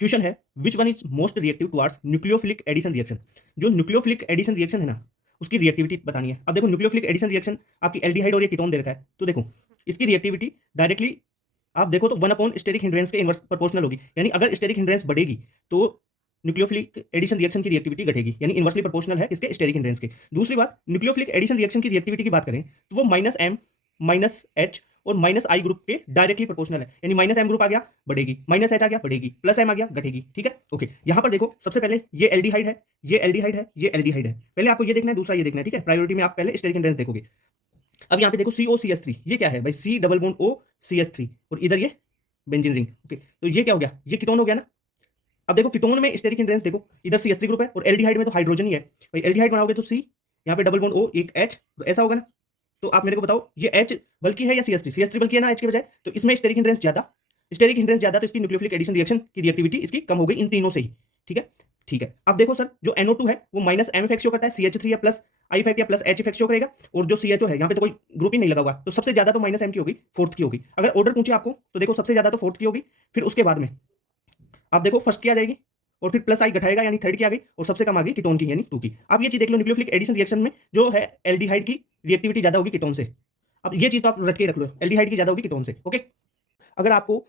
Question है which one is most reactive towards nucleophilic addition reaction. जो nucleophilic addition reaction है ना, उसकी रिएक्टिविटी बतानी है। अब देखो न्यूक्लियोफिलिक एडिशन रिएक्शन आपकी एल्डिहाइड और ये कीटोन दे रखा है, तो देखो इसकी रिएक्टिविटी डायरेक्टली आप देखो तो 1 अपॉन स्टेरिक हिंड्रेंस के इनवर्स प्रोपोर्शनल होगी। यानी अगर स्टेरिक हिंड्रेंस बढ़ेगी तो न्यूक्लियोफिलिक एडिशन रिएक्शन की रिएक्टिविटी घटेगी, यानी इनवर्सली प्रोपोर्शनल है इसके स्टेरिक हिंड्रेंस के। दूसरी बात, न्यूक्लियोफिलिक एडिशन रिएक्शन की रिएक्टिविटी की बात करें तो वो -M -H और -I ग्रुप के डायरेक्टली प्रोपोर्शनल है। यानी -M ग्रुप आ गया बढ़ेगी, -H आ गया बढ़ेगी, +M आ गया घटेगी। ठीक है, ओके। यहां पर देखो सबसे पहले ये एल्डिहाइड है, ये एल्डिहाइड है, ये एल्डिहाइड है। पहले आपको ये देखना है, दूसरा ये देखना है। ठीक है, प्रायोरिटी में आप पहले स्टेरिक हिंड्रेंस देखोगे। अब यहाँ पे देखो COCS3, ये क्या है भाई? C double bond O CS3 और इधर ये बेंजीन रिंग। ओके, तो ये क्या हो गया? ये कीटोन हो गया ना। अब देखो कीटोन में स्टेरिक हिंड्रेंस देखो, इधर CS3 ग्रुप है और एल्डिहाइड में तो हाइड्रोजन ही है भाई। एल्डिहाइड बनाओगे तो C, यहाँ पे डबल बॉन्ड O, एक H, तो ऐसा होगा ना। तो आप मेरे को बताओ ये H बल्कि है या CS3? CS3 बल्कि है ना H के बजाय, तो इसमें स्टेरिक हिंड्रेंस ज्यादा, स्टेरिक हिंड्रेंस ज्यादा, तो इसकी न्यूक्लियोफिलिक एडिशन रिएक्शन की रिएक्टिविटी इसकी कम हो गई इन तीनों से ही। ठीक है, ठीक है। अब देखो सर, जो NO2 है वो -M इफेक्ट शो करता है, CH3 या +I इफेक्ट या +H इफेक्ट शो करेगा, और जो CHO है यहाँ पे तो कोई ग्रुप ही नहीं लगा हुआ, तो सबसे ज्यादा तो -M की होगी, फोर्थ की होगी। अगर ऑर्डर पूछे आपको तो देखो सबसे ज्यादा तो फोर्थ की होगी, फिर उसके बाद में आप देखो फर्स्ट की आ जाएगी, और फिर +I घटाएगा यानी थर्ड की आ गई, और सबसे कम आ गई कीटोन की यानी 2 की। आप ये चीज देख लो, न्यूक्लियोफिलिक एडिशन रिएक्शन में जो है एल्डिहाइड की रिएक्टिविटी ज्यादा होगी कीटोन से। अब ये चीज तो आप रट के रख लो, एल्डिहाइड की ज्यादा होगी कीटोन से। ओके, अगर आपको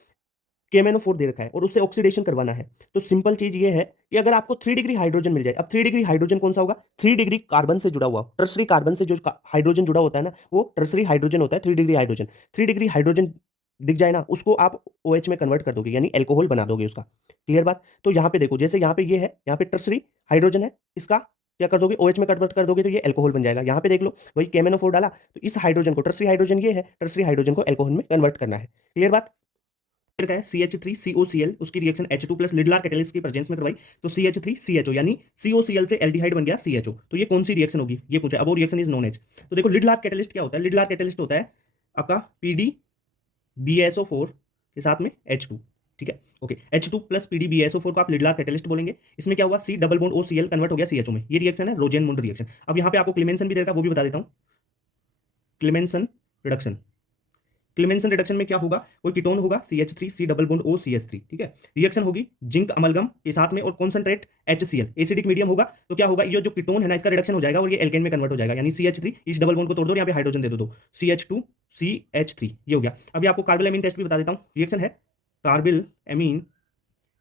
KMnO4 दे रखा है और उससे ऑक्सीडेशन करवाना है, तो सिंपल चीज ये है कि अगर आपको 3 डिग्री हाइड्रोजन मिल जाए। अब 3 डिग्री हाइड्रोजन कौन सा होगा? 3 डिग्री कार्बन से जुड़ा हुआ, टर्सरी कार्बन से जो हाइड्रोजन जुड़ा होता है ना, वो टर्सरी हाइड्रोजन होता है। 3 डिग्री हाइड्रोजन, 3 डिग्री हाइड्रोजन दिख जाए ना, उसको आप OH में कन्वर्ट कर दोगे, यानी एल्कोहल बना दोगे उसका। क्लियर बात? तो यहाँ पे देखो, जैसे यहाँ पे ये है, यहाँ पे टर्सरी हाइड्रोजन है, इसका क्या कर दोगे? OH में कन्वर्ट कर दोगे तो ये एल्कोहल बन जाएगा। यहाँ पे देख लो, वही KMnO4 डाला, तो इस हाइड्रोजन को, टर्सरी हाइड्रोजन ये है, टर्सरी हाइड्रोजन को एल्कोहल में कन्वर्ट करना है। क्लियर बात? का है CH3COCl, उसकी reaction H2 plus Lindlar catalyst की प्रेजेंस में करवाई, तो CH3CHO यानी COCl से एल्डिहाइड बन गया CHO। तो ये कौन सी रिएक्शन होगी ये पूछा। अब वो रिएक्शन इज नोन एज, तो देखो लिडलार कैटलिस्ट क्या होता है? लिडलार कैटलिस्ट होता है आपका PDBSO4 के साथ में H2। ठीक है, ओके। H2 प्लस PDBSO4 को आप लिडलार कैटलिस्ट बोलेंगे। इसमें क्या हुआ? C double bond OCl convert हो गया CHO में। ये रिएक्शन है रोजेनमुंड रिएक्शन। अब यहाँ पे आपको क्लेमेंसन भी दे रखा है, वो भी बता देता हूँ। क्लेमेंसन रिडक्शन, क्लेमेंसन रिडक्शन में क्या होगा? कोई कीटोन होगा CH3 C double bond O CS3। ठीक है, रिएक्शन होगी जिंक अमलगम के साथ में और कॉन्सेंट्रेट HCl, एसिडिक मीडियम होगा। तो क्या होगा? ये जो कीटोन है ना, इसका रिडक्शन हो जाएगा और ये एल्केन में कन्वर्ट हो जाएगा, यानी CH3, इस डबल बॉन्ड को तोड़ दो, यहाँ पे हाइड्रोजन दे दो, CH2 CH3, ये हो गया। अभी आपको कार्बल एमीन टेस्ट भी बता देता हूँ। रिएक्शन है कार्बल एमीन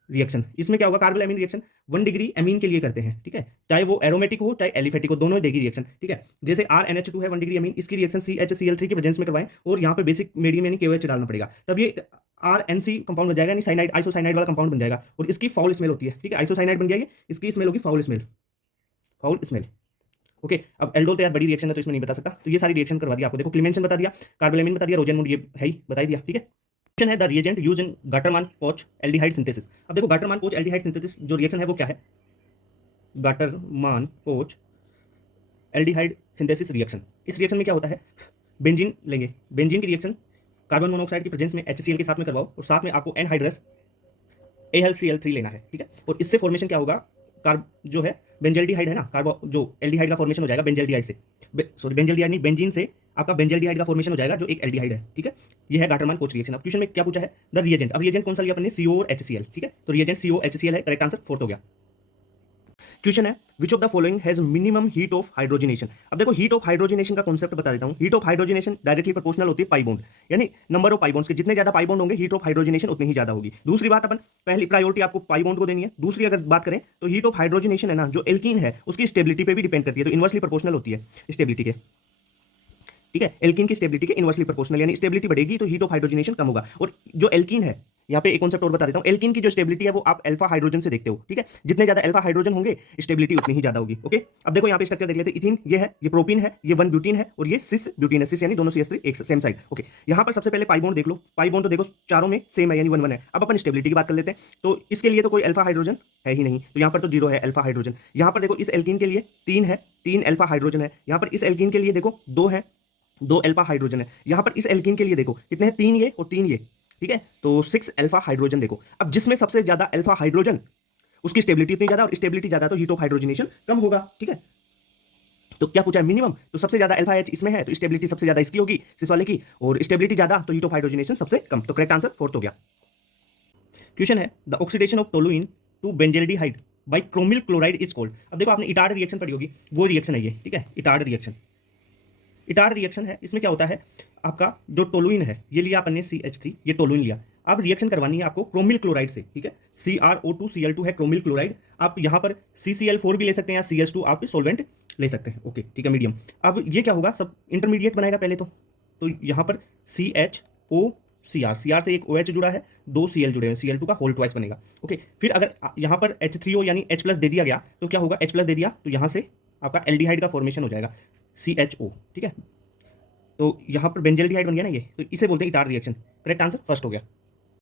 रिएक्शन। इसमें क्या होगा? Carpal amine reaction 1 degree amine के लिए करते हैं। ठीक है, चाहे वो एरोमेटिक हो चाहे एलिफेटिक हो, दोनों देगी रिएक्शन। ठीक है, जैसे RNH2 है 1 डिग्री एमीन, इसकी रिएक्शन CHCl3 की प्रेजेंस में करवाएं, और यहाँ पे बेसिक मीडियम यानी KOH डालना पड़ेगा, तब ये RNC कंपाउंड बन जाएगा, यानी साइनाइड, आइसोसाइनाइड वाला कंपाउंड बन जाएगा, और इसकी फाउल स्मेल होती है। ठीक है, आइसोसाइनाइड बन गया ये, इसकी स्मेल होगी foul smell, foul smell. Okay, अब एल्डोल तो यार बड़ी रिएक्शन है तो इसमें नहीं बता सकता, तो ये सारी रिएक्शन करवा दिया आपको। देखो क्लेमेंसन बता दिया, कार्बोलेमिन बता दिया, रोजेनमुंड ये है ही बता दिया। ठीक है, है the reagent use in Gattermann coach aldehyde synthesis. अब देखो गाटरमान कोच एल्डिहाइड सिंथेसिस जो रिएक्शन है वो क्या है? Gattermann coach aldehyde synthesis reaction. इस रिएक्शन में क्या होता है? बेंजीन लेंगे, बेंजीन की रिएक्शन कार्बन मोनोऑक्साइड की प्रेजेंस में HCl के साथ में करवाओ, और साथ में आपको एनहाइड्रस AlCl3 लेना है। ठीक है, और इससे फॉर्मेशन क्या होगा? कार्ब जो है बेंजल्डिहाइड है ना, कार्बो जो एल्डिहाइड का फॉर्मेशन हो जाएगा बेंजल्डिहाइड से, सॉरी बेंजल्डिहाइड नहीं, बेंजीन से आपका बेंजल्डिहाइड का फॉर्मेशन हो जाएगा जो एक एल्डिहाइड है। ठीक है, ये है गाटरमान कोच रिएक्शन। अब क्वेश्चन में क्या पूछा है? The reagent. अब रिएजेंट कौन सा लिया अपन ने? CO और HCl। ठीक है, तो रिएजेंट COHCl है, करेक्ट आंसर फोर्थ हो गया। क्वेश्चन है which of the following has minimum heat of hydrogenation. अब देखो हीट ऑफ हाइड्रोजनेशन का कॉन्सेप्ट बता देता हूं। Heat of hydrogenation directly proportional होती है पाई बॉन्ड, यानी नंबर ऑफ पाई बॉन्ड्स के जितने ज्यादा पाई बॉन्ड होंगे हीट ऑफ हाइड्रोजनेशन उतनी ही ज्यादा होगी। दूसरी बात, अपन पहली प्रायोरिटी आपको पाई बॉन्ड को देनी है। दूसरी अगर बात करें तो हीट ऑफ हाइड्रोजनेशन है ना, जो एल्कीन है उसकी स्टेबिलिटी पे भी डिपेंड करती है, तो इनवर्सली प्रोपोर्शनल होती है स्टेबिलिटी के। ठीक है, एल्कीन की स्टेबिलिटी के इनवर्सली प्रोपोर्शनल, यानी स्टेबिलिटी बढ़ेगी तो हीट ऑफ हाइड्रोजनेशन कम होगा। और जो एल्कीन है, यहाँ पे एक कॉन्सेप्ट और बता देता हूँ, एल्कीन की जो स्टेबिलिटी है वो आप अल्फा हाइड्रोजन से देखते हो। ठीक है, जितने ज्यादा अल्फा हाइड्रोजन होंगे स्टेबिलिटी उतनी ही ज्यादा होगी। ओके, अब देखो यहाँ पे स्ट्रक्चर देख लेते हैं। इथीन ये है, ये प्रोपीन है, ये 1 ब्यूटीन है, और ये सिस ब्यूटीन है, सिस यानी दोनों CH3 एक सेम साइड। ओके, यहाँ पर सबसे पहले पाई बॉन्ड देख लो। पाई बॉन्ड तो देखो चारों में सेम है, यानी 1 1 है। अब अपन स्टेबिलिटी की बात कर लेते हैं, तो इसके लिए तो कोई अल्फा हाइड्रोजन है ही नहीं, तो यहाँ पर तो 0 है अल्फा हाइड्रोजन। यहाँ पर देखो इस एल्कीन के लिए 3 है, 3 अल्फा हाइड्रोजन है। यहाँ पर इस एल्कीन के लिए देखो 2 है, 2 अल्फा हाइड्रोजन है। यहाँ पर इस एल्कीन के लिए देखो कितने हैं? 3 ये और 3 ये। ठीक है, तो 6 अल्फा हाइड्रोजन देखो। अब जिसमें सबसे ज्यादा अल्फा हाइड्रोजन, उसकी स्टेबिलिटी इतनी ज्यादा, और स्टेबिलिटी ज्यादा तो हीट ऑफ हाइड्रोजनेशन कम होगा। ठीक है, तो क्या पूछा है? मिनिमम, तो सबसे ज्यादा अल्फा H इसमें है तो स्टेबिलिटी सबसे ज्यादा इसकी होगी, सिस वाले की, और स्टेबिलिटी ज्यादा तो हीट ऑफ हाइड्रोजनेशन सबसे कम, तो करेक्ट आंसर फोर्थ हो गया। क्वेश्चन है the oxidation of toluene to benzaldehyde by chromyl chloride is called. अब देखो आपने इटार्ड रिएक्शन पढ़ी होगी, वो रिएक्शन है ये, ठीक है, इटार्ड रिएक्शन। इटार्ड रिएक्शन है, इसमें क्या होता है, आपका जो टोलुइन है ये लिया अपन ने CH3, ये टोलुइन लिया। अब रिएक्शन करवानी है आपको क्रोमिल क्लोराइड से, ठीक है, CrO2Cl2 है क्रोमिल क्लोराइड। आप यहाँ पर CCl4 भी ले सकते हैं या CH2 आप सॉल्वेंट ले सकते हैं, ओके ठीक है, मीडियम। अब ये क्या होगा, सब इंटरमीडिएट बनाएगा पहले तो यहाँ पर CHOCr से एक OH जुड़ा है, 2 Cl जुड़े हैं, Cl2 का होल ट्वाइस बनेगा, ओके। फिर अगर यहाँ पर H3O यानी H प्लस दे दिया गया तो क्या होगा, H प्लस दे दिया तो यहाँ से आपका एल्डिहाइड का फॉर्मेशन हो जाएगा CHO, ठीक है। तो यहाँ पर बेंजेल्डिहाइड बन गया ना ये, तो इसे बोलते हैं इटार रिएक्शन। करेक्ट आंसर फर्स्ट हो गया।